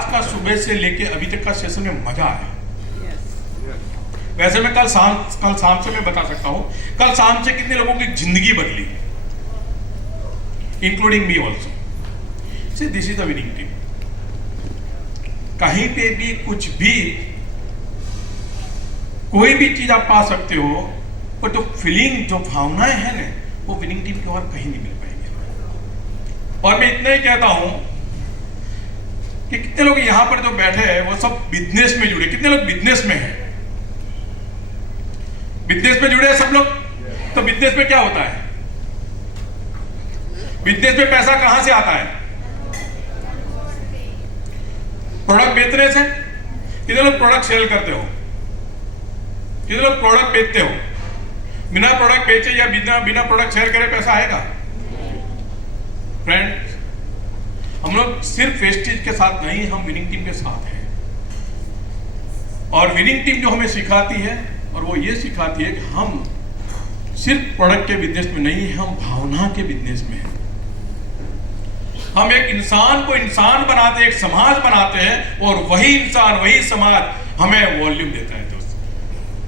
आज का सुबह से लेके अभी तक का सेशन में मजा आया। वैसे मैं कल शाम से मैं बता सकता हूं, कल शाम से कितने लोगों की जिंदगी बदली, including me also. See this is the winning team. कहीं पे भी कुछ भी कोई भी चीज आप पा सकते हो, पर जो फीलिंग, जो भावनाएं हैं ना, वो विनिंग टीम के और कहीं नहीं मिल पाएंगे। और मैं इतना ही कहता हूं कि कितने लोग यहां पर जो बैठे हैं वो सब बिजनेस में जुड़े, कितने लोग बिजनेस में हैं, बिजनेस में जुड़े हैं सब लोग। तो बिजनेस में क्या होता है, बिजनेस में पैसा कहां से आता है? प्रोडक्ट बेचने से। कितने लोग प्रोडक्ट सेल करते हो, कितने लोग प्रोडक्ट बेचते हो? बिना प्रोडक्ट बेचे या बिना प्रोडक्ट सेल करे पैसा आएगा? फ्रेंड, हम लोग सिर्फ वेस्टेज के साथ नहीं, हम विनिंग टीम के साथ हैं। और विनिंग टीम जो हमें सिखाती है, और वो ये सिखाती है कि हम सिर्फ प्रोडक्ट के बिजनेस में नहीं है, हम भावना के बिजनेस में हैं। हम एक इंसान को इंसान बनाते हैं, एक समाज बनाते हैं, और वही इंसान, वही समाज हमें वॉल्यूम देता है। दोस्त,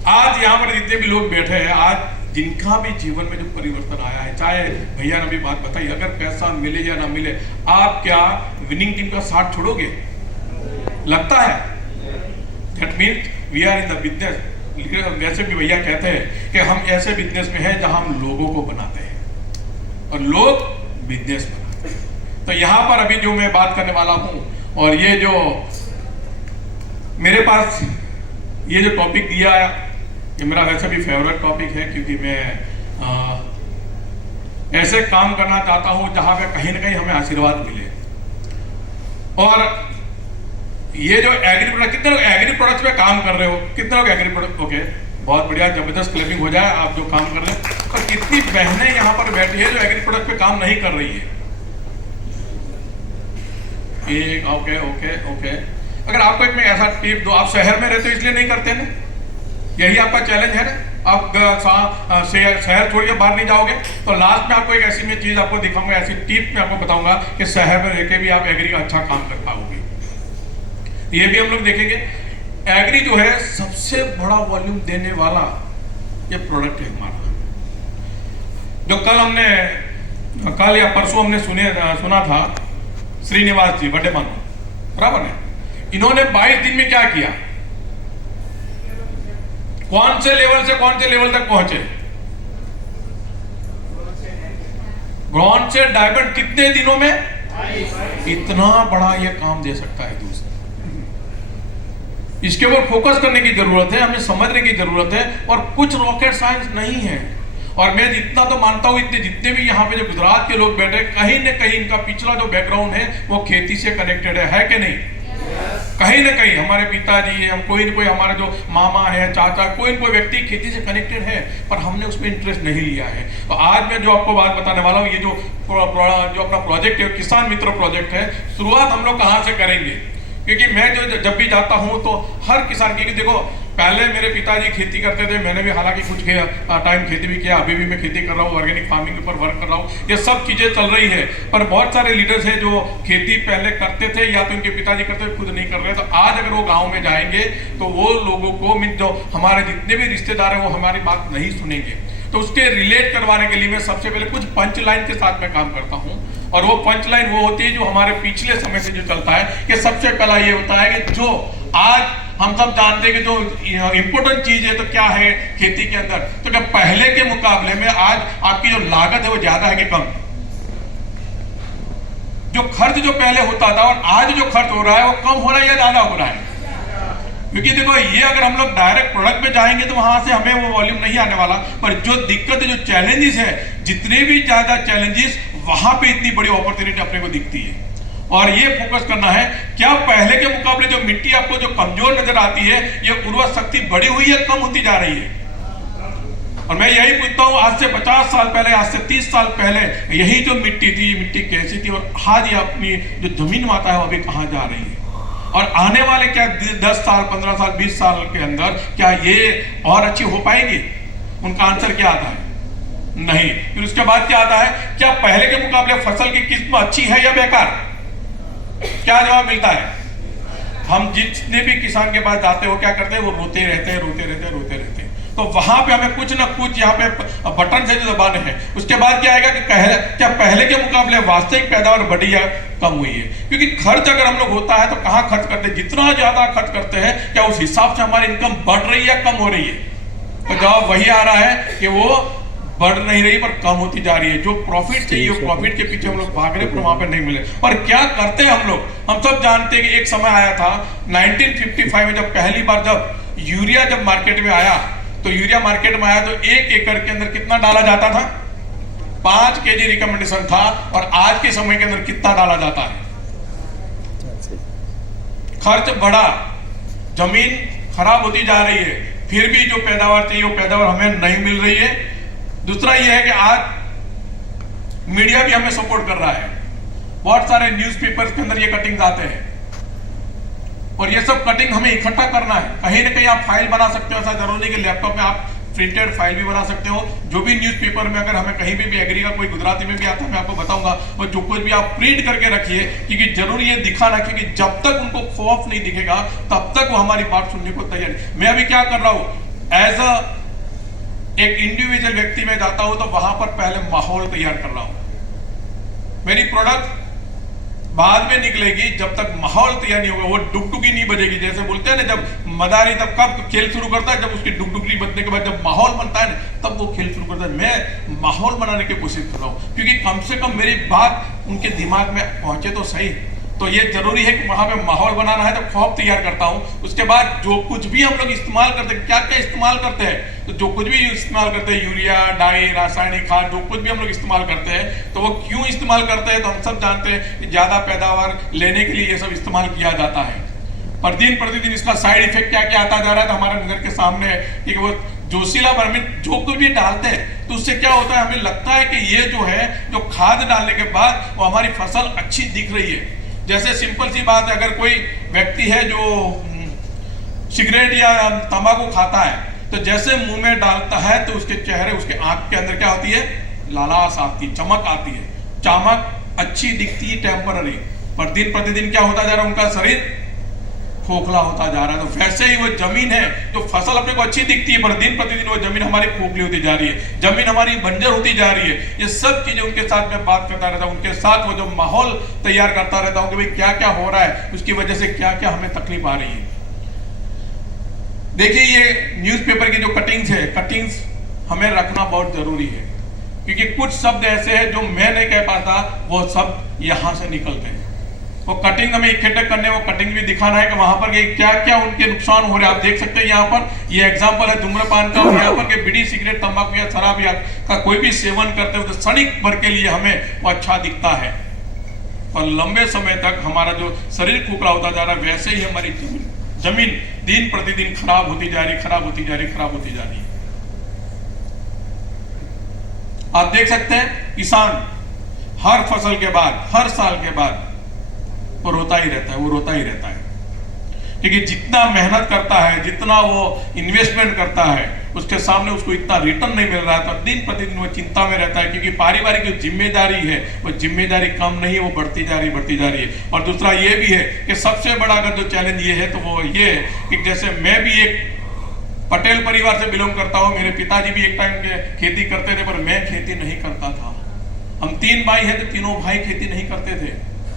आज यहां पर जितने भी लोग बैठे हैं, आज जिनका भी जीवन में जो परिवर्तन आया है, चाहे भैया ने भी बात बताई, अगर पैसा मिले या ना मिले, आप क्या विनिंग टीम का साथ छोड़ोगे? लगता है that means we are in the business. वैसे भी भैया कहते हैं कि हम ऐसे बिजनेस में हैं जहां हम लोगों को बनाते हैं और लोग बिजनेस बनाते हैं। तो यहां पर अभी जो मैं बात करने वाला हूं, और ये जो मेरे पास ये जो टॉपिक दिया है, ये मेरा वैसे भी फेवरेट टॉपिक है, क्योंकि मैं ऐसे काम करना चाहता हूं जहां पे कहीं ना कहीं हमें आशीर्वाद मिले। और ये जो एग्री प्रोडक्ट, कितने लोग एग्री प्रोडक्ट्स पे काम कर रहे हो? कितने लोग एग्री प्रोडक्ट? ओके, बहुत बढ़िया, जबरदस्त क्लैपिंग हो जाए आप जो काम कर रहे हैं। और कितनी बहनें यहां पर बैठी है जो एग्री प्रोडक्ट पे काम नहीं कर रही है? Okay okay okay. अगर आपको एक मैं ऐसा टिप दो, आप शहर में रहते हो इसलिए नहीं करते ना, यही आपका चैलेंज है ना, आप शहर छोड़ के बाहर नहीं जाओगे। तो लास्ट में आपको एक ऐसी मैं चीज आपको दिखाऊंगा, ऐसी टिप मैं आपको बताऊंगा कि शहर में रहकर भी आप एग्री का अच्छा काम कर पाओगे। ये भी हम लोग देखेंगे। एग्री जो है सबसे बड़ा वॉल्यूम देने वाला ये प्रोडक्ट है हमारा। जो कल या परसों हमने सुना था, श्रीनिवास जी बड़े मानो, बराबर है, इन्होंने 22 दिन में क्या किया, कौन से लेवल से कौन से लेवल तक पहुंचे? ब्रॉन्ज से डायमंड कितने दिनों में? इतना बड़ा ये काम दे सकता है दोस्त। इसके ऊपर फोकस करने की जरूरत है, हमें समझने की जरूरत है, और कुछ रॉकेट साइंस नहीं है। और मैं जितना तो मानता हूं, इतने जितने भी यहाँ पे जो गुजरात के लोग बैठे, कहीं ना कहीं इनका पिछला जो बैकग्राउंड है वो खेती से कनेक्टेड है कि नहीं? कहीं ना कहीं हमारे पिताजी, हम कोई ना कोई, हमारे जो मामा है, चाचा, कोई ना कोई व्यक्ति खेती से कनेक्टेड है, पर हमने उसमें इंटरेस्ट नहीं लिया है। तो आज मैं जो आपको बात बताने वाला हूँ, ये जो अपना प्रोजेक्ट है, किसान मित्र प्रोजेक्ट है, शुरुआत हम लोग कहाँ से करेंगे? क्योंकि मैं जब भी जाता हूं तो हर किसान की, देखो पहले मेरे पिताजी खेती करते थे, मैंने भी हालांकि कुछ टाइम खेती भी किया, अभी भी मैं खेती कर रहा हूँ, ऑर्गेनिक फार्मिंग के ऊपर वर्क कर रहा हूँ, ये सब चीजें चल रही है। पर बहुत सारे लीडर्स हैं जो खेती पहले करते थे या तो उनके पिताजी करते थे, खुद नहीं कर रहे। तो आज अगर वो गाँव में जाएंगे तो वो लोगों को, जो हमारे जितने भी रिश्तेदार हैं वो हमारी बात नहीं सुनेंगे। तो उसके रिलेट करवाने के लिए मैं सबसे पहले कुछ पंच लाइन के साथ मैं काम करता हूँ, और वो पंच लाइन वो होती है जो हमारे पिछले समय से जो चलता है कि सबसे पहला ये होता है कि जो आज हम सब जानते हैं कि जो इंपॉर्टेंट चीज है तो क्या है खेती के अंदर, तो क्या पहले के मुकाबले में आज आपकी जो लागत है वो ज्यादा है कि कम? जो खर्च जो पहले होता था और आज जो खर्च हो रहा है वो कम हो रहा है या ज्यादा हो रहा है? क्योंकि देखो, ये अगर हम लोग डायरेक्ट प्रोडक्ट पे जाएंगे तो वहां से हमें वो वॉल्यूम नहीं आने वाला, पर जो दिक्कत है, जो चैलेंजेस है, जितने भी ज्यादा चैलेंजेस, वहां पे इतनी बड़ी अपॉर्चुनिटी अपने को दिखती है। और ये फोकस करना है, क्या पहले के मुकाबले जो मिट्टी आपको जो कमजोर नजर आती है, ये उर्वरक शक्ति बढ़ी हुई है, कम होती जा रही है? और मैं यही पूछता हूं, आज से 50 साल पहले, आज से 30 साल पहले यही जो मिट्टी थी, ये मिट्टी कैसी थी, और आज ये अपनी जो जमीन माता है वो अभी कहां जा रही है? और आने वाले क्या 10 साल, 15 साल, 20 साल के अंदर क्या ये और अच्छी हो पाएगी? उनका आंसर क्या आता है? नहीं। फिर उसके बाद क्या आता है, क्या पहले के मुकाबले फसल की किस्म अच्छी है या बेकार? क्या जवाब मिलता है? हम जितने भी किसान के पास जाते हो क्या करते हैं, वो रोते रहते हैं, रोते रहते हैं, रोते रहते हैं। तो वहां पे हमें कुछ ना कुछ यहाँ पे बटन से जो दबाने हैं। उसके बाद क्या आएगा कि क्या पहले के मुकाबले वास्तविक पैदावार बढ़ी या कम हुई है? क्योंकि खर्च अगर हम लोग होता है तो कहाँ खर्च करते हैं, जितना ज्यादा खर्च करते हैं क्या उस हिसाब से हमारी इनकम बढ़ रही है या कम हो रही है? तो जवाब वही आ रहा है कि वो बढ़ नहीं रही पर कम होती जा रही है। जो प्रॉफिट चाहिए वो प्रॉफिट के पीछे हम लोग भाग रहे, पर वहां पे नहीं मिले। और क्या करते हैं हम लोग, हम सब जानते हैं कि एक समय आया था 1955 में, जब पहली बार जब यूरिया जब मार्केट में आया, तो यूरिया मार्केट में आया तो 1 एकड़ के अंदर कितना डाला जाता था? 5 kg रिकमेंडेशन था। और आज के समय के अंदर कितना डाला जाता है? खर्च बढ़ा, जमीन खराब होती जा रही है, फिर भी जो पैदावार चाहिए वो पैदावार हमें नहीं मिल रही है। दूसरा यह है कि आज मीडिया भी हमें सपोर्ट कर रहा है, बहुत सारे न्यूज़पेपर्स के अंदर ये कटिंग्स आते हैं, और ये सब कटिंग हमें इकट्ठा करना है। कहीं ना कहीं आप फाइल बना सकते हो, ऐसा जरूरी नहीं कि लैपटॉप में आप प्रिंटेड फाइल भी बना सकते हो। जो भी न्यूज़पेपर में अगर हमें कहीं भी एग्री का कोई गुजराती में भी आता है मैं आपको बताऊंगा, और जो कुछ भी आप प्रिंट करके रखिए, क्योंकि जरूरी ये दिखाना, क्योंकि जब तक उनको खौफ नहीं दिखेगा तब तक वो हमारी बात सुनने को तैयार नहीं। मैं अभी क्या कर रहा हूं, एज अ एक इंडिविजुअल व्यक्ति में जाता हूं तो वहां पर पहले माहौल तैयार कर रहा हूं। मेरी प्रोडक्ट बाद में निकलेगी, जब तक माहौल तैयार नहीं होगा वो डुगडुगी नहीं बजेगी। जैसे बोलते हैं ना, जब मदारी तब कब खेल शुरू करता है, जब उसकी डुगडुगी बजने के बाद जब माहौल बनता है ना तब वो खेल शुरू करता है। मैं माहौल बनाने की कोशिश कर रहा हूँ, क्योंकि कम से कम मेरी बात उनके दिमाग में पहुंचे तो सही। तो ये जरूरी है कि वहां पे माहौल बनाना है तो खौफ तैयार करता हूं। उसके बाद जो कुछ भी हम लोग इस्तेमाल करते हैं, क्या क्या इस्तेमाल करते हैं, तो जो कुछ भी इस्तेमाल करते हैं, यूरिया, डाई, रासायनिक खाद, जो कुछ भी हम लोग इस्तेमाल करते हैं, तो वो क्यों इस्तेमाल करते हैं? तो हम सब जानते हैं कि ज्यादा पैदावार लेने के लिए ये सब इस्तेमाल किया जाता है। पर दिन प्रतिदिन इसका साइड इफेक्ट क्या क्या आता जा रहा है तो हमारे नजर के सामने है कि वो जोशीला बर्मिन जो कुछ भी डालते हैं तो उससे क्या होता है, हमें लगता है कि ये जो है, जो खाद डालने के बाद वो हमारी फसल अच्छी दिख रही है। जैसे सिंपल सी बात है, अगर कोई व्यक्ति है जो सिगरेट या तंबाकू खाता है, तो जैसे मुंह में डालता है तो उसके चेहरे, उसके आंख के अंदर क्या होती है, लालाश आती है, चमक आती है। चमक अच्छी दिखती है टेम्पररी, पर दिन प्रतिदिन क्या होता जा रहा है, उनका शरीर खोखला होता जा रहा है। तो वैसे ही वो जमीन है, जो फसल अपने को अच्छी दिखती है, पर दिन प्रतिदिन वो जमीन हमारी खोखली होती जा रही है, जमीन हमारी बंजर होती जा रही है। ये सब चीजें उनके साथ मैं बात करता रहता हूं, उनके साथ वो जो माहौल तैयार करता रहता हूं कि भाई क्या क्या हो रहा है, उसकी वजह से क्या क्या हमें तकलीफ आ रही है। देखिए ये न्यूज़पेपर की जो कटिंग्स है, कटिंग्स हमें रखना बहुत जरूरी है, क्योंकि कुछ शब्द ऐसे हैं जो मैं नहीं कह पाता, वो शब्द यहां से निकलते हैं। वो कटिंग हमें इकट्ठा करने, वो कटिंग भी दिखाना है कि वहां पर क्या क्या उनके नुकसान हो रहे हैं। आप देख सकते हैं यहाँ पर ये एग्जांपल है धूम्रपान का, और यहाँ पर के बीड़ी, सिगरेट, तंबाकू या शराब या का कोई भी सेवन करते हो तो क्षणिक भर के लिए हमें वो अच्छा दिखता है, पर लंबे समय तक हमारा जो शरीर खोखला होता जा रहा है, वैसे ही हमारी जमीन दिन प्रतिदिन खराब होती जा रही, खराब होती जा रही, खराब होती जा रही है। आप देख सकते हैं किसान हर फसल के बाद, हर साल के बाद वो रोता ही रहता है, वो रोता ही रहता है, क्योंकि जितना मेहनत करता है, जितना वो इन्वेस्टमेंट करता है, उसके सामने उसको इतना रिटर्न नहीं मिल रहा है। तो दिन प्रतिदिन वो चिंता में रहता है, क्योंकि पारिवारिक जो जिम्मेदारी है वो जिम्मेदारी कम नहीं, वो बढ़ती जा रही, बढ़ती जा रही है। और दूसरा ये भी है कि सबसे बड़ा अगर जो चैलेंज ये है तो वो ये है कि जैसे मैं भी एक पटेल परिवार से बिलोंग करता हूँ, मेरे पिताजी भी एक टाइम के खेती करते थे, पर मैं खेती नहीं करता था। हम 3 भाई हैं तो तीनों भाई खेती नहीं करते थे।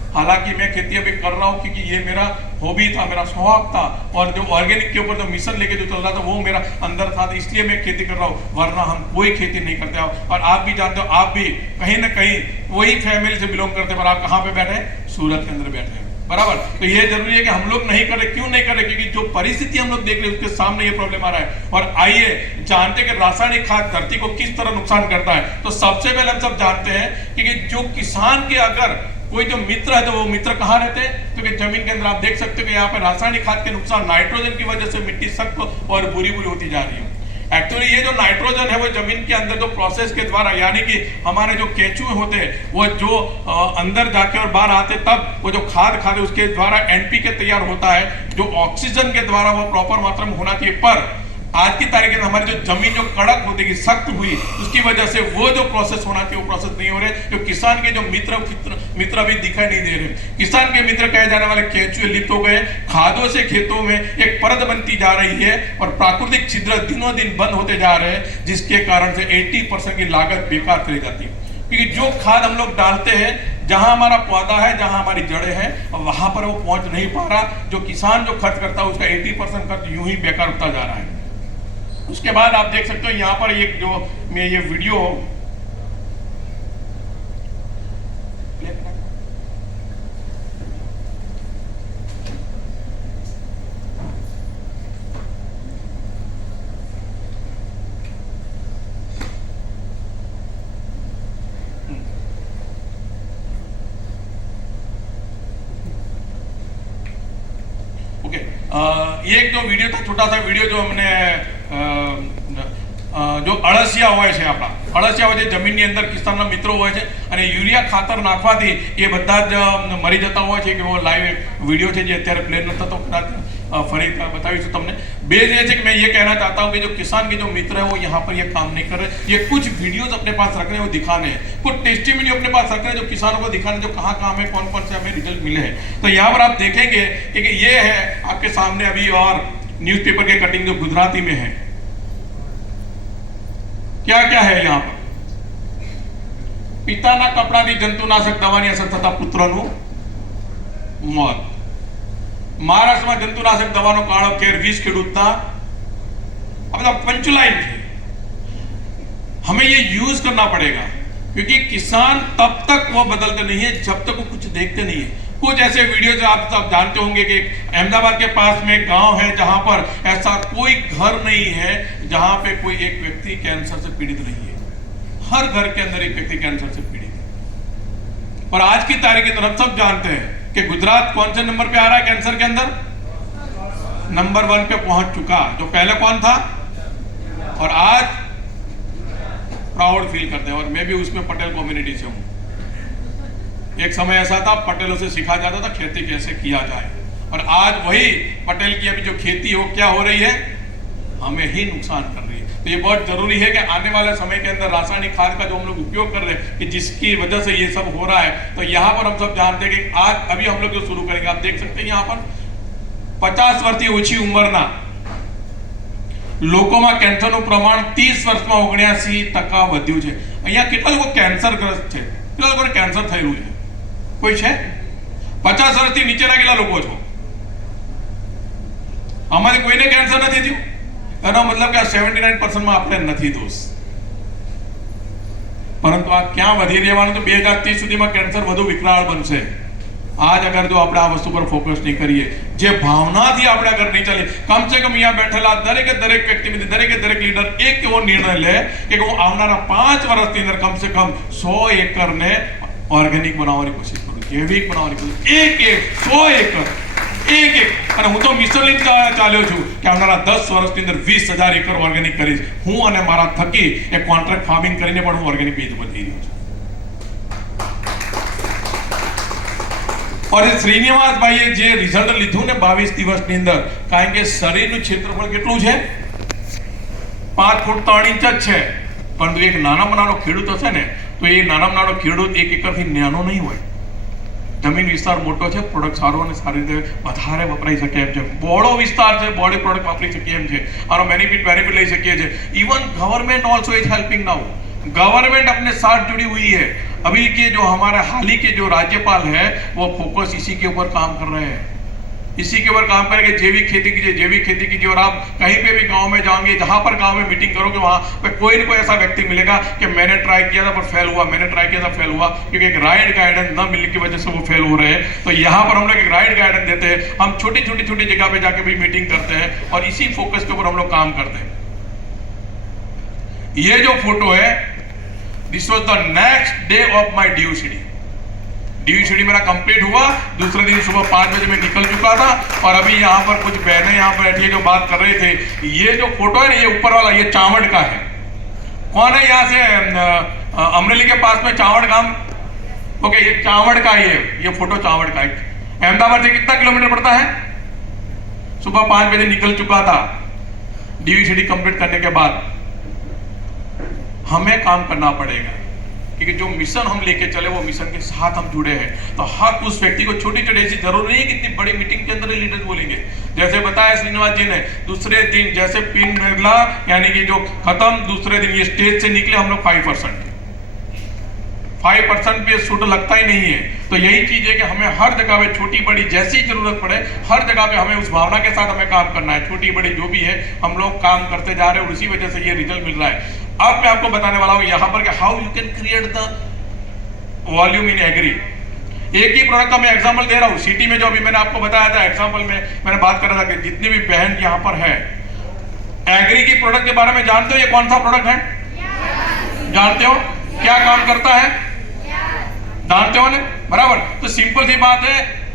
हालांकि मैं खेती अभी कर रहा हूँ क्योंकि ये मेरा हॉबी था, मेरा शौक था, और जो ऑर्गेनिक के ऊपर जो मिशन लेके जो चल रहा था वो मेरा अंदर था, तो इसलिए मैं खेती कर रहा हूँ, वरना हम कोई खेती नहीं करते। और आप भी जानते हो, आप भी कहीं ना कहीं वही फैमिली से बिलोंग करते, पर आप कहाँ पे बैठे, सूरत के अंदर बैठे, बराबर। तो ये जरूरी है कि हम लोग नहीं कर रहे। क्यों नहीं कर रहे? क्योंकि जो परिस्थिति हम लोग देख रहे हैं उसके सामने ये प्रॉब्लम आ रहा है। और आइए जानते हैं कि रासायनिक खाद धरती को किस तरह नुकसान करता है। तो सबसे पहले हम सब जानते हैं कि जो किसान के अगर कोई जो मित्र है तो वो मित्र कहाँ रहते हैं, क्योंकि जमीन के अंदर आप देख सकते हो कि यहाँ पर रासायनिक खाद के नुकसान, नाइट्रोजन की वजह से मिट्टी सख्त और बुरी बुरी होती जा रही है। एक्चुअली ये जो नाइट्रोजन है वो जमीन के अंदर जो प्रोसेस के द्वारा, यानी कि हमारे जो केंचुए होते हैं वो जो अंदर जाके और बाहर आते तब वो जो खाद खाते उसके द्वारा एनपीके तैयार होता है, जो ऑक्सीजन के द्वारा वो प्रॉपर मात्रा में होना चाहिए। पर आज की तारीख में हमारी जो जमीन जो कड़क होती गई, सख्त हुई, उसकी वजह से वो जो प्रोसेस होना चाहिए वो प्रोसेस नहीं हो रहे। जो किसान के जो मित्र भी दिखाई नहीं दे रहे। किसान के मित्र कहे जाने वाले केंचुए लिप्त हो गए। खादों से खेतों में एक परत बनती जा रही है और प्राकृतिक छिद्र दिनों दिन बंद होते जा रहे हैं, जिसके कारण से 80% की लागत बेकार चली जाती है। क्योंकि जो खाद हम लोग डालते हैं, जहां हमारा पौधा है, जहां हमारी जड़ें हैं, वहां पर वो पहुंच नहीं पा रहा। जो किसान जो खर्च करता है उसका 80% खर्च यूं ही बेकार होता जा रहा है। उसके बाद आप देख सकते हो यहाँ पर एक जो मैं ये वीडियो ओके, ये एक जो वीडियो था, छोटा सा वीडियो जो हमने जो અળસિયા હોય છે, આપણા અળસિયા હોય છે જમીનની અંદર, કિસાનના મિત્રો હોય છે અને યુરિયા ખાતર નાખવાથી એ બધા જ મરી જતા હોય છે। કે वो લાઈવ વિડિયો છે જે અત્યારે પ્લે ન થતો, ફરી बताવીશું તમને। बेज ये है कि मैं ये कहना चाहता हूँ कि जो किसान के जो मित्र है वो यहाँ पर ये काम नहीं कर रहे। ये कुछ वीडियोस अपने पास रख रहे हैं, वो दिखाने हैं, कुछ टेस्टिमनी अपने पास रख रहे हैं जो किसानों को दिखाने, जो कहाँ कहाँ में कौन कौन से हमें रिजल्ट मिले हैं। तो यहाँ पर आप देखेंगे कि ये है आपके सामने अभी और न्यूज़पेपर के कटिंग जो गुजराती में है, क्या क्या है यहाँ पर। પિતાના કપડાની જંતુનાશક દવાની અસર થતા પુત્રનું મોત। મહારાષ્ટ્રમાં જંતુનાશક દવાનો કાળો કેર 20 ખેડૂતના, આ બધા पंचलाइन थे। हमें ये यूज करना पड़ेगा क्योंकि किसान तब तक वो बदलते नहीं है जब तक वो कुछ देखते नहीं है। कुछ ऐसे वीडियो जो आप सब जानते होंगे कि अहमदाबाद के पास में एक गांव है जहां पर ऐसा कोई घर नहीं है जहां पे कोई एक व्यक्ति कैंसर से पीड़ित नहीं है। हर घर के अंदर एक व्यक्ति कैंसर से पीड़ित है। और आज की तारीख के अंदर हम सब जानते हैं कि गुजरात कौन से नंबर पे आ रहा है कैंसर के अंदर, नंबर 1 पे पहुंच चुका। जो पहले कौन था, और आज प्राउड फील करते हैं। और मैं भी उसमें पटेल कम्युनिटी से हूं। एक समय ऐसा था, पटेलों से सिखा जाता था खेती कैसे किया जाए, और आज वही पटेल की अभी जो खेती हो क्या हो रही है, हमें ही नुकसान कर रही है। तो ये बहुत जरूरी है कि आने वाले समय के अंदर रासायनिक खाद का जो हम लोग उपयोग कर रहे हैं, कि जिसकी वजह से ये सब हो रहा है, तो यहाँ पर हम सब जानते हैं कि आज अभी हम लोग जो शुरू करेंगे, आप देख सकते हैं यहाँ पर 50 વર્ષથી ઓછી ઉંમરના લોકોમાં કેન્સરનું પ્રમાણ 30 વર્ષમાં 79% વધ્યું છે। અહીંયા કેટલા લોકો કેન્સરગ્રસ્ત છે, કેટલા લોકોને કેન્સર થયેલું છે, કોઈ છે? 50 વર્ષથી નીચેના કેટલા લોકો છો? અમારે કોઈને કેન્સર નથી થયું? એનો મતલબ કે 79% માં આપણે નથી દોસ્ત। પરંતુ આ ક્યાં વધી રહેવાનું, તો 2030 સુધીમાં કેન્સર વધુ વિકરાળ બનશે। आज अगर जो આપણે આ વસ્તુ પર ફોકસ નહીં કરીએ, જે ભાવનાથી આપણે અગર નહીં ચાલે, કમ સે કમ અહીંયા બેઠેલા દરેક વ્યક્તિમાંથી દરેક લીડર એક એવો નિર્ણય લે કે હું આવનારા 5 વર્ષની અંદર કમ સે કમ 100 એકરને ઓર્ગેનિક બનાવવાની કોશિશ કરું, જૈવિક બનાવવાની કોશિશ, એક 100 એકર એક અને હું તો મિશન લઈને ચાલ્યો છું કે આવનારા 10 વર્ષની અંદર 20,000 એકર ઓર્ગેનિક કરીશ હું, અને મારા થકી એક કોન્ટ્રાક્ટ ફાર્મિંગ કરીને પણ હું ઓર્ગેનિક બેઝ ઉપર જઈ રહ્યો છું। और श्रीनिवास भाई जे रिजल्ट लीधु ने 22 દિવસની અંદર, કારણ કે શરીરનું ક્ષેત્રફળ કેટલું છે, 5 ફૂટ 3 ઇંચ જ છે। પરંતુ એક નાનામાં નાનો ખેડૂત હશે ને, તો એ નાનામાં નાનો ખેડૂત 1 એકરથી નાનો નહીં હોય। જમીન વિસ્તાર મોટો છે, પ્રોડક્ટ સારો અને સારી રીતે વધારે વપરાઈ શકે એમ છે, બહોળો વિસ્તાર છે, બોડી પ્રોડક્ટ વાપરી શકીએ એમ છે, આનો બેનિફિટ લઈ શકીએ છીએ। Even government also is helping now. Government अपने साथ जुड़ी हुई है। अभी के जो हमारे हाल ही के जो राज्यपाल है वो फोकस इसी के ऊपर काम कर रहे हैं, इसी के ऊपर काम करेंगे। जैविक खेती कीजिए, जैविक खेती कीजिए। और आप कहीं पे भी गांव में जाओगे, जहां पर गांव में मीटिंग करोगे, वहां पे कोई ना कोई ऐसा व्यक्ति मिलेगा कि मैंने ट्राई किया था पर फेल हुआ, मैंने ट्राई किया था फेल हुआ, क्योंकि एक राइट गाइडेंस न मिलने की वजह से वो फेल हो रहे हैं। तो यहाँ पर हम लोग एक राइट गाइडेंस देते हैं। हम छोटी जगह पे जाके भी मीटिंग करते हैं और इसी फोकस के ऊपर हम लोग काम करते हैं। ये जो फोटो है, this was the next day of my DUCD। DUCD मेरा कंप्लीट हुआ, दूसरे दिन सुबह 5 बजे मैं निकल चुका था। और अभी यहाँ पर कुछ बहनें यहाँ पर बैठी है जो बात कर रहे थे। ये जो फोटो है ना, ये ऊपर वाला, ये चावड़ का है। कौन है यहाँ से अमरेली के पास में चावड़ गांव? ओके, ये चावड़ का ये फोटो चावड़ का है। अहमदाबाद से कितना किलोमीटर पड़ता है? सुबह 5 बजे निकल चुका था। डीवीसीडी कंप्लीट करने के बाद हमें काम करना पड़ेगा, क्योंकि जो मिशन हम लेके चले वो मिशन के साथ हम जुड़े हैं। तो हर उस व्यक्ति को छोटी छोटी ऐसी जरूरी नहीं है कि इतनी बड़ी मीटिंग के अंदर ही लीडर बोलेंगे। जैसे बताया श्रीनिवास जी ने, दूसरे दिन जैसे पिन मिला यानी कि जो खत्म, दूसरे दिन ये स्टेज से निकले हम लोग 5% पे सूट लगता ही नहीं है। तो यही चीज है कि हमें हर जगह पे छोटी बड़ी जैसी जरूरत पड़े हर जगह पे हमें उस भावना के साथ हमें काम करना है। छोटी बड़ी जो भी है हम लोग काम करते जा रहे हैं और उसी वजह से ये रिजल्ट मिल रहा है। अब मैं आपको बताने वाला हूं यहाँ पर कि how you can create the volume in agree. एक ही प्रोडक्ट का मैं एग्जांपल दे रहा हूँ। सिटी में जो अभी मैंने आपको बताया था एग्जांपल में मैंने बात कर रहा था कि जितनी भी बहन यहाँ पर है एग्री की प्रोडक्ट के बारे में जानते हो ये कौन सा प्रोडक्ट है? जानते हो क्या काम करता है? जानते हो ना, बराबर। तो सिंपल सी बात है,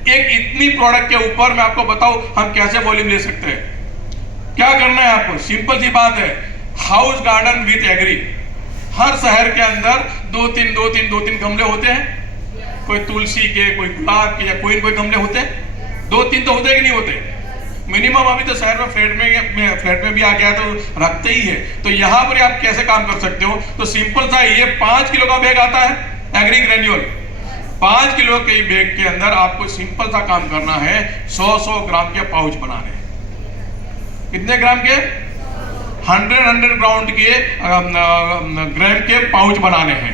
एक इतनी प्रोडक्ट के ऊपर मैं आपको बताऊं हम कैसे वॉल्यूम ले सकते हैं। क्या करना है आपको? सिंपल सी बात है, हाउस गार्डन विथ एग्री। हर शहर के अंदर दो तीन गमले होते हैं, कोई तुलसी के, कोई गुलाब के, या कोई गमले होते हैं। 2-3 तो होते कि नहीं होते? मिनिमम अभी तो शहर में फ्लैट में भी आ गया तो रखते ही है। तो यहां पर आप कैसे काम कर सकते हो? तो सिंपल सा ये 5 किलो का बैग आता है एग्री ग्रेन्यूल। 5 किलो के बैग के अंदर आपको सिंपल सा काम करना है, 100 ग्राम के पाउच बनाने। कितने ग्राम के? 100 ग्राम के पाउच बनाने हैं।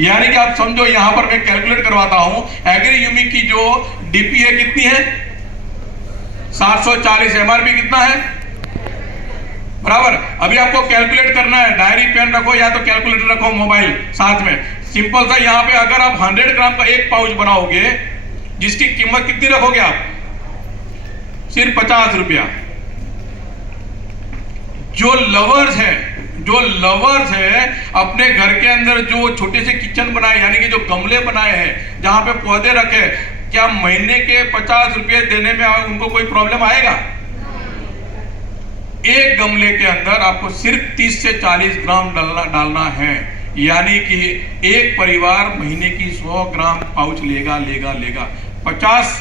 यानी कि आप समझो यहां पर मैं कैलकुलेट करवाता हूं, एग्री यूमिक की जो डीपी है कितनी है? 740। एमआरपी कितना है? बराबर। अभी आपको कैलकुलेट करना है, डायरी पेन रखो या तो कैलकुलेटर रखो मोबाइल साथ में। सिंपल सा यहां पे अगर आप 100 ग्राम का एक पाउच बनाओगे जिसकी कीमत कितनी रखोगे आप? सिर्फ 50 रुपया। जो लवर्स है अपने घर के अंदर जो छोटे से किचन बनाए यानी कि जो गमले बनाए हैं जहां पे पौधे रखे, क्या महीने के 50 रुपए देने में उनको कोई प्रॉब्लम आएगा? एक गमले के अंदर आपको सिर्फ 30 से 40 ग्राम डालना है। यानी कि एक परिवार महीने की 100 ग्राम पाउच लेगा। 50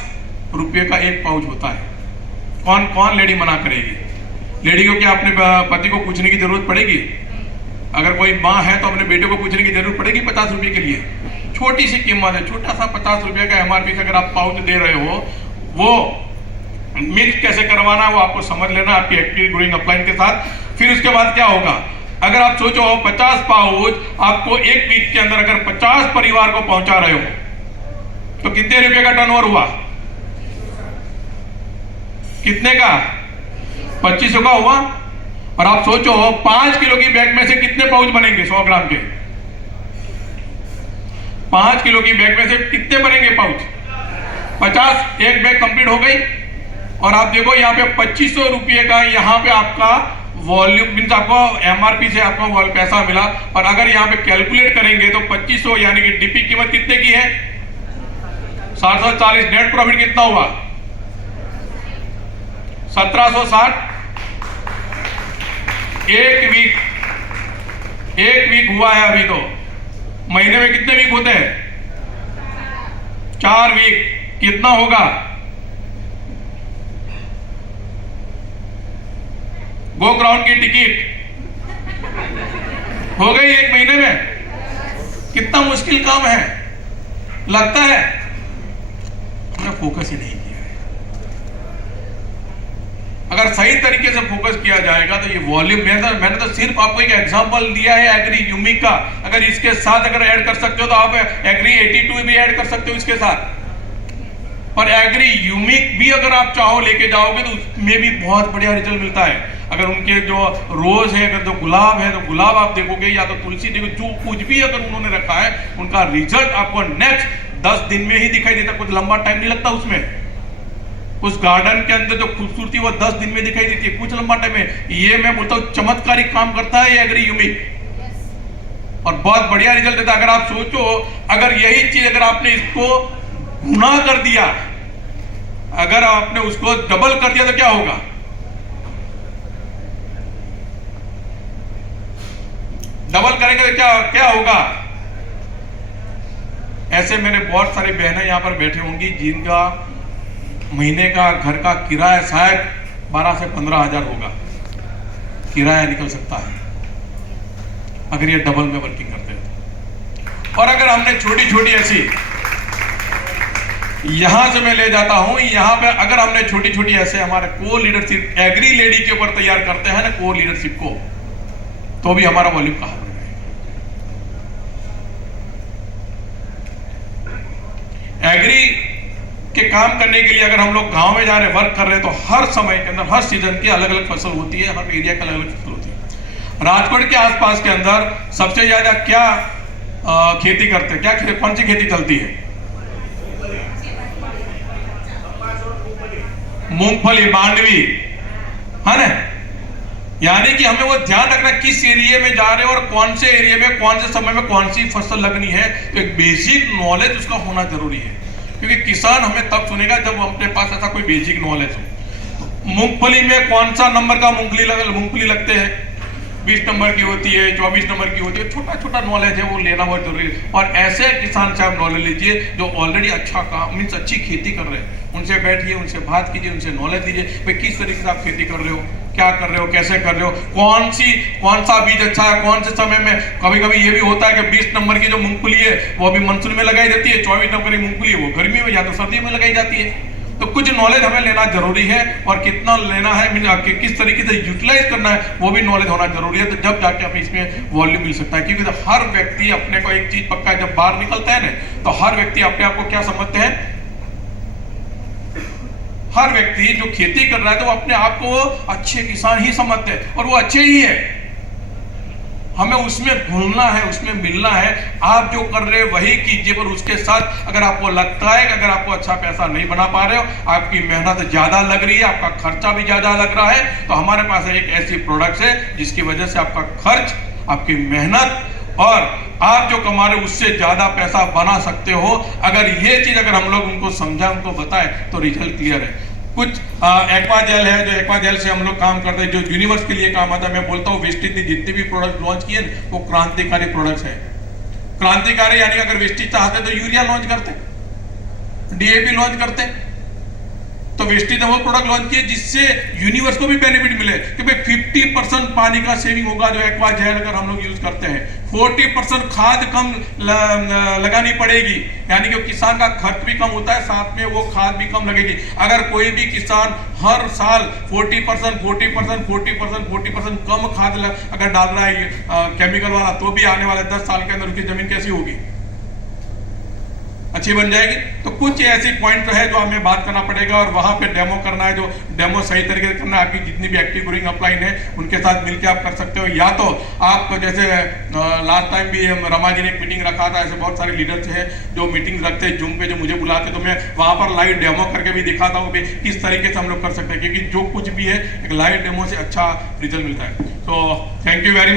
रुपये का एक पाउच होता है। कौन कौन लेडी मना करेगी? लेडी को क्या अपने पति को पूछने की जरूरत पड़ेगी? अगर कोई माँ है तो अपने बेटे को पूछने की जरूरत पड़ेगी 50 रुपये के लिए? छोटी सी कीमत है, छोटा सा 50 रुपये का एमआरपी से अगर आप पाउच दे रहे हो, वो मिक्स कैसे करवाना है वो आपको समझ लेना आपकी एक्टिव ग्रोइंग अपलाइन के साथ। फिर उसके बाद क्या होगा, अगर आप सोचो 50 पाउच आपको एक वीक के अंदर अगर 50 परिवार को पहुंचा रहे हो तो कितने रुपए का टर्नओवर हुआ? कितने का? 2500 का हुआ। और आप सोचो 5 किलो की बैग में से कितने पाउच बनेंगे 100 ग्राम के? 5 किलो की बैग में से कितने बनेंगे पाउच? 50। एक बैग कंप्लीट हो गई। और आप देखो यहाँ पे 2500 रुपये का यहाँ पे आपका वॉल्यूम मीन्स आपको एमआरपी से आपको पैसा मिला। और अगर यहाँ पे कैलकुलेट करेंगे तो 2500 यानी कि डीपी कीमत कितने की है? 740। नेट प्रॉफिट कितना हुआ? 1760। एक वीक हुआ है अभी। तो महीने में कितने वीक होते हैं? 4 वीक। कितना होगा? गो ग्राउंड की टिकट हो गई एक महीने में। कितना मुश्किल काम है, लगता है हमने फोकस ही नहीं किया है। अगर सही तरीके से फोकस किया जाएगा तो ये वॉल्यूम मैंने तो सिर्फ आपको एक एग्जांपल दिया है एग्री यूमिक का। अगर इसके साथ अगर ऐड कर सकते हो तो आप एग्री 82 भी ऐड कर सकते हो इसके साथ। पर एग्री यूमिक भी अगर आप चाहो लेके जाओगे तो उसमें भी बहुत बढ़िया रिजल्ट मिलता है। अगर उनके जो रोज है, अगर जो गुलाब है तो गुलाब आप देखोगे, या तो तुलसी देखो, जो कुछ भी अगर उन्होंने रखा है उनका रिजल्ट आपको नेक्स्ट 10 दिन में ही दिखाई देता। कुछ लंबा टाइम नहीं लगता उसमें। उस गार्डन के अंदर जो खूबसूरती वो 10 दिन में दिखाई देती है, कुछ लंबा टाइम है। ये मैं बोलता हूँ चमत्कारिक काम करता है ये एग्री यूमिक और बहुत बढ़िया रिजल्ट देता है। अगर आप सोचो अगर यही चीज अगर आपने इसको गुना कर दिया, अगर आपने उसको डबल कर दिया तो क्या होगा? डबल करेंगे तो क्या होगा? ऐसे मेरे बहुत सारी बहनें यहां पर बैठे होंगी जिनका महीने का घर का किराया शायद 12 से 15 हजार होगा। किराया निकल सकता है अगर ये डबल में वर्किंग करते हैं। और अगर हमने छोटी छोटी ऐसी, यहां से मैं ले जाता हूं, यहां पे अगर हमने छोटी छोटी ऐसे हमारे को लीडरशिप एग्री लेडी के ऊपर तैयार करते हैं ना को लीडरशिप को, तो भी हमारा वॉल्यूम कहां बढ़ जाएगा। एग्री के काम करने के लिए अगर हम लोग गांव में जा रहे वर्क कर रहे हैं, तो हर समय के अंदर हर सीजन की अलग अलग फसल होती है, हर एरिया की अलग अलग फसल होती है। राजकोट के आसपास के अंदर सबसे ज्यादा क्या खेती करते हैं, क्या कौन सी खेती चलती है? मूंगफली, मांडवी, है ना। यानी कि हमें वो ध्यान रखना किस एरिया में जा रहे हैं और कौन से एरिया में कौन से समय में कौन सी फसल लगनी है। तो एक बेसिक नॉलेज उसका होना जरूरी है, क्योंकि किसान हमें तब सुनेगा जब अपने पास ऐसा कोई बेसिक नॉलेज हो। तो मूंगफली में कौन सा नंबर का मूंगफली लगते हैं? 20 नंबर की होती है, 24 नंबर की होती है। छोटा छोटा नॉलेज है, वो लेना बहुत जरूरी है। और ऐसे किसान से आप नॉलेज लीजिए जो ऑलरेडी अच्छा काम मीन्स अच्छी खेती कर रहे हैं, उनसे बैठिए, उनसे बात कीजिए, उनसे नॉलेज दीजिए, भाई किस तरीके से आप खेती कर रहे हो, क्या कर रहे हो, कैसे कर रहे हो, कौन सा बीज अच्छा है, कौन से समय में। कभी कभी ये भी होता है कि 20 नंबर की जो मूंगफली है वो अभी मानसून में लगाई जाती है, 24 नंबर की मूंगफली है वो गर्मी में या तो सर्दी में लगाई जाती है। तो कुछ नॉलेज हमें लेना जरूरी है, और कितना लेना है, किस तरीके से यूटिलाइज करना है वो भी नॉलेज होना जरूरी है। तो जब जाके हमें इसमें वॉल्यूम मिल सकता है, क्योंकि तो हर व्यक्ति अपने को एक चीज पक्का, जब बाहर निकलता है ना, तो हर व्यक्ति अपने आप को क्या समझते हैं? हर व्यक्ति जो खेती कर रहा है तो वो अपने आप को अच्छे किसान ही समझते हैं, और वो अच्छे ही है। हमें उसमें घुलना है, उसमें मिलना है। आप जो कर रहे हो वही कीजिए, पर उसके साथ अगर आपको लगता है कि अगर आपको अच्छा पैसा नहीं बना पा रहे हो, आपकी मेहनत ज्यादा लग रही है, आपका खर्चा भी ज्यादा लग रहा है, तो हमारे पास एक ऐसी प्रोडक्ट है जिसकी वजह से आपका खर्च, आपकी मेहनत और आप जो कमा रहे हो उससे ज्यादा पैसा बना सकते हो। अगर ये चीज अगर हम लोग उनको समझाएं, उनको बताएं, तो रिजल्ट क्लियर है। कुछ एक्वाजेल है, जो एक्वाजेल से हम लोग काम करते हैं, जो यूनिवर्स के लिए काम आता है। मैं बोलता हूँ वेस्टेज ने जितने भी प्रोडक्ट लॉन्च किए वो क्रांतिकारी प्रोडक्ट्स है। क्रांतिकारी यानी अगर वेस्टेज चाहते तो यूरिया लॉन्च करते, डीएपी लॉन्च करते, तो वेस्टेज ने वो प्रोडक्ट लॉन्च किए जिससे यूनिवर्स को भी बेनिफिट मिले कि भाई 50% पानी का सेविंग होगा जो एक्वाजेल अगर हम लोग यूज करते हैं। 40% खाद कम लगानी पड़ेगी, यानी कि किसान का खर्च भी कम होता है, साथ में वो खाद भी कम लगेगी। अगर कोई भी किसान हर साल 40% कम खाद अगर डाल रहा है केमिकल वाला, तो भी आने वाले 10 साल के अंदर उसकी जमीन कैसी होगी? अच्छी बन जाएगी। तो कुछ ऐसी पॉइंट है जो हमें बात करना पड़ेगा, और वहां पे डेमो करना है, जो डेमो सही तरीके से करना है। आपकी जितनी भी एक्टिव ग्रोइंग अपलाइन है उनके साथ मिलकर आप कर सकते हो, या तो आप जैसे लास्ट टाइम भी रमा जी ने एक मीटिंग रखा था, ऐसे बहुत सारे लीडर्स हैं जो मीटिंग रखते हैं जूम पे, जो मुझे बुलाते, तो मैं वहां पर लाइव डेमो करके भी दिखाता हूँ कि किस तरीके से हम लोग कर सकते हैं, क्योंकि जो कुछ भी है एक लाइव डेमो से अच्छा रिजल्ट मिलता है। तो थैंक यू वेरी मच।